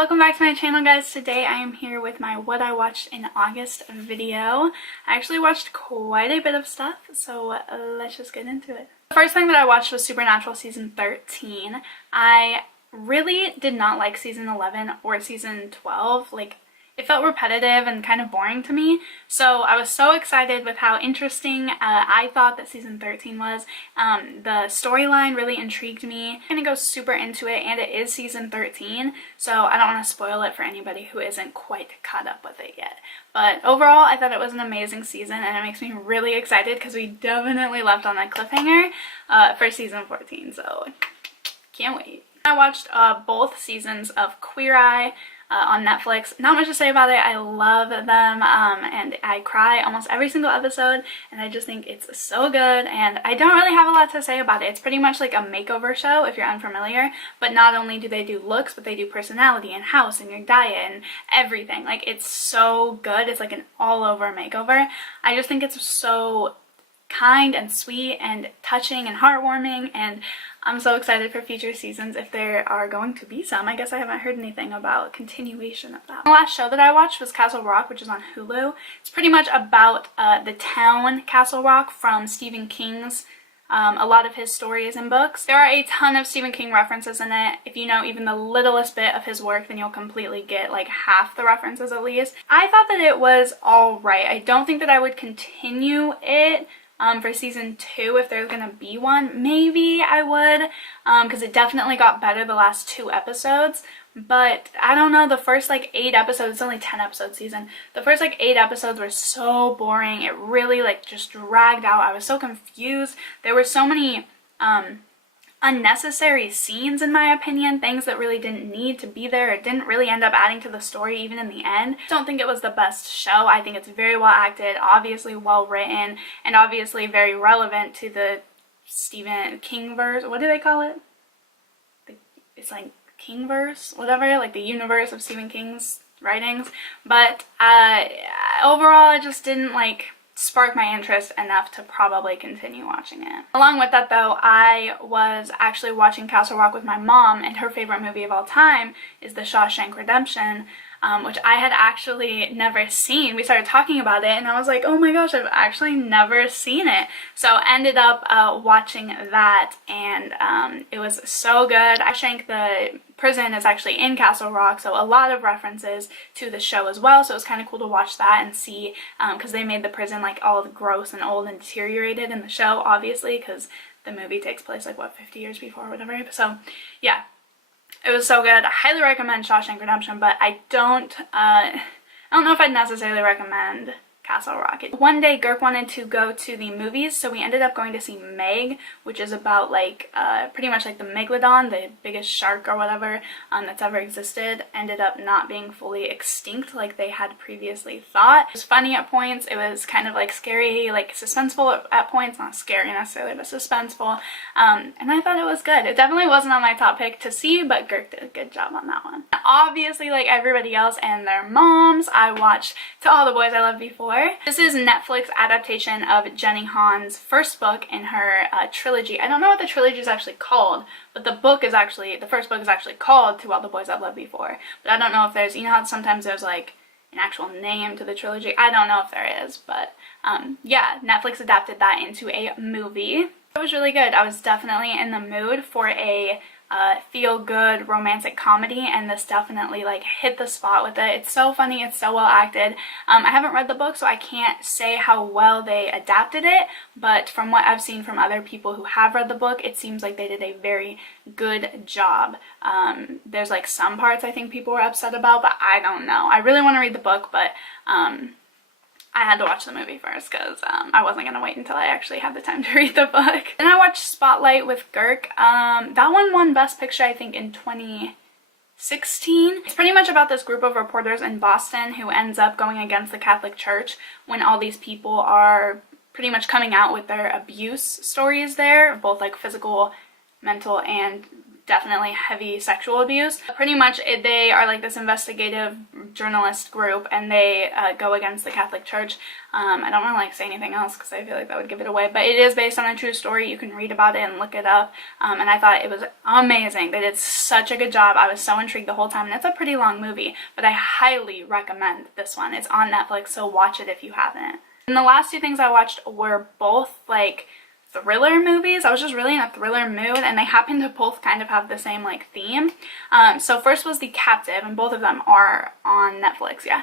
Welcome back to my channel, guys. Today I am here with my what I watched in August video. I actually watched quite a bit of stuff, so let's just get into it. The first thing that I watched was Supernatural season 13. I really did not like season 11 or season 12. It felt repetitive and kind of boring to me, so I was so excited with how interesting I thought that season 13 was. The storyline really intrigued me. I'm gonna go super into it, and it is season 13, so I don't want to spoil it for anybody who isn't quite caught up with it yet. But overall, I thought it was an amazing season, and it makes me really excited because we definitely left on a cliffhanger for season 14, so can't wait. I watched both seasons of Queer Eye on Netflix. Not much to say about it. I love them, and I cry almost every single episode, and I just think it's so good, and I don't really have a lot to say about it. It's pretty much like a makeover show if you're unfamiliar, but not only do they do looks, but they do personality and house and your diet and everything. Like, it's so good. It's like an all-over makeover. I just think it's so kind and sweet and touching and heartwarming, and I'm so excited for future seasons if there are going to be some. I guess I haven't heard anything about continuation of that. The last show that I watched was Castle Rock, which is on Hulu. It's pretty much about the town Castle Rock from Stephen King's a lot of his stories and books. There are a ton of Stephen King references in it. If you know even the littlest bit of his work, then you'll completely get like half the references at least. I thought that it was alright. I don't think that I would continue it for season 2 if there's gonna be one. Maybe I would, because it definitely got better the last 2 episodes, but I don't know, the first 8 episodes, it's only 10 episode season, the first 8 episodes were so boring. It really just dragged out. I was so confused. There were so many unnecessary scenes, in my opinion, things that really didn't need to be there. It didn't really end up adding to the story even in the end. I don't think it was the best show. I think it's very well acted, obviously well written, and obviously very relevant to the Stephen King verse. What do they call it? It's like Kingverse, whatever, like the universe of Stephen King's writings. But overall, it just didn't spark my interest enough to probably continue watching it. Along with that though, I was actually watching Castle Rock with my mom, and her favorite movie of all time is The Shawshank Redemption, which I had actually never seen. We started talking about it and I was like, oh my gosh, I've actually never seen it. So ended up watching that, and it was so good. Shawshank, the prison, is actually in Castle Rock, so a lot of references to the show as well, so it was kind of cool to watch that and see, because they made the prison all gross and old and deteriorated in the show, obviously, because the movie takes place 50 years before or whatever. So yeah, it was so good. I highly recommend Shawshank Redemption, but I don't know if I'd necessarily recommend Castle Rock. One day Girk wanted to go to the movies, so we ended up going to see Meg, which is about pretty much the Megalodon, the biggest shark or whatever that's ever existed, ended up not being fully extinct like they had previously thought. It was funny at points. It was kind of scary, suspenseful at points. Not scary necessarily, but suspenseful. And I thought it was good. It definitely wasn't on my top pick to see, but Girk did a good job on that one. Obviously, like everybody else and their moms, I watched To All the Boys I Loved Before. This is Netflix adaptation of Jenny Han's first book in her trilogy. I don't know what the trilogy is actually called, but the first book is actually called To All the Boys I've Loved Before. But I don't know if there's, you know how sometimes there's an actual name to the trilogy? I don't know if there is, but yeah, Netflix adapted that into a movie. It was really good. I was definitely in the mood for a feel-good romantic comedy, and this definitely hit the spot with it. It's so funny, it's so well acted. I haven't read the book, so I can't say how well they adapted it, but from what I've seen from other people who have read the book, it seems like they did a very good job. There's some parts I think people were upset about, but I don't know. I really want to read the book, but I had to watch the movie first because I wasn't going to wait until I actually had the time to read the book. Then I watched Spotlight with Girk. That one won Best Picture, I think, in 2016. It's pretty much about this group of reporters in Boston who ends up going against the Catholic Church when all these people are pretty much coming out with their abuse stories there, both physical, mental, and definitely heavy sexual abuse. Pretty much they are this investigative journalist group, and they go against the Catholic Church. I don't want to like say anything else because I feel like that would give it away, but it is based on a true story. You can read about it and look it up, and I thought it was amazing. They did such a good job. I was so intrigued the whole time, and it's a pretty long movie, but I highly recommend this one. It's on Netflix, so watch it if you haven't. And the last two things I watched were both like thriller movies. I was just really in a thriller mood, and they happen to both kind of have the same like theme. So first was The Captive, and both of them are on Netflix, yeah.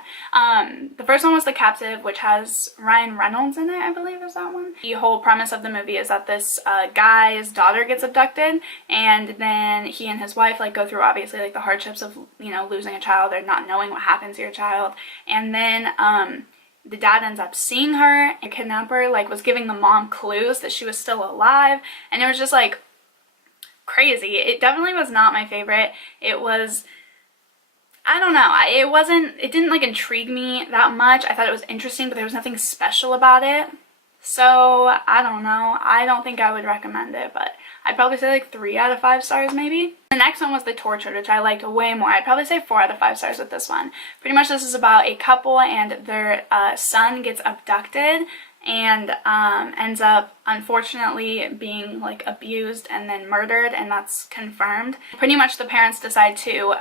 The first one was The Captive, which has Ryan Reynolds in it, I believe is that one. The whole premise of the movie is that this guy's daughter gets abducted, and then he and his wife like go through obviously like the hardships of, you know, losing a child or not knowing what happens to your child, and then the dad ends up seeing her. The kidnapper like was giving the mom clues that she was still alive, and it was just like crazy. It definitely was not my favorite. It was, I don't know, it didn't like intrigue me that much. I thought it was interesting, but there was nothing special about it. So I don't know. I don't think I would recommend it, but I'd probably say like 3 out of 5 stars maybe. The next one was The Tortured, which I liked way more. I'd probably say 4 out of 5 stars with this one. Pretty much this is about a couple and their son gets abducted and ends up unfortunately being like abused and then murdered, and that's confirmed. Pretty much the parents decide to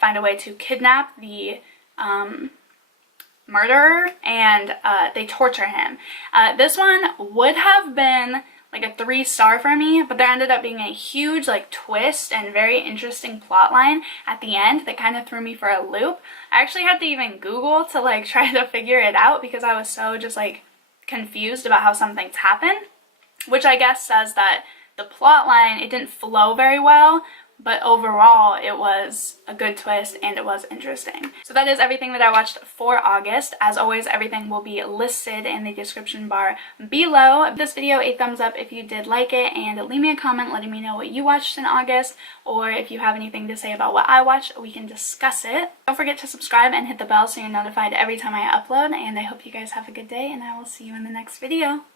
find a way to kidnap the murderer, and they torture him. This one would have been like a 3-star for me, but there ended up being a huge like twist and very interesting plot line at the end that kind of threw me for a loop. I actually had to even Google to like try to figure it out because I was so just like confused about how some things happen, which I guess says that the plot line, it didn't flow very well, but overall it was a good twist and it was interesting. So that is everything that I watched for August. As always, everything will be listed in the description bar below. This video, a thumbs up if you did like it, and leave me a comment letting me know what you watched in August, or if you have anything to say about what I watched, we can discuss it. Don't forget to subscribe and hit the bell so you're notified every time I upload, and I hope you guys have a good day, and I will see you in the next video.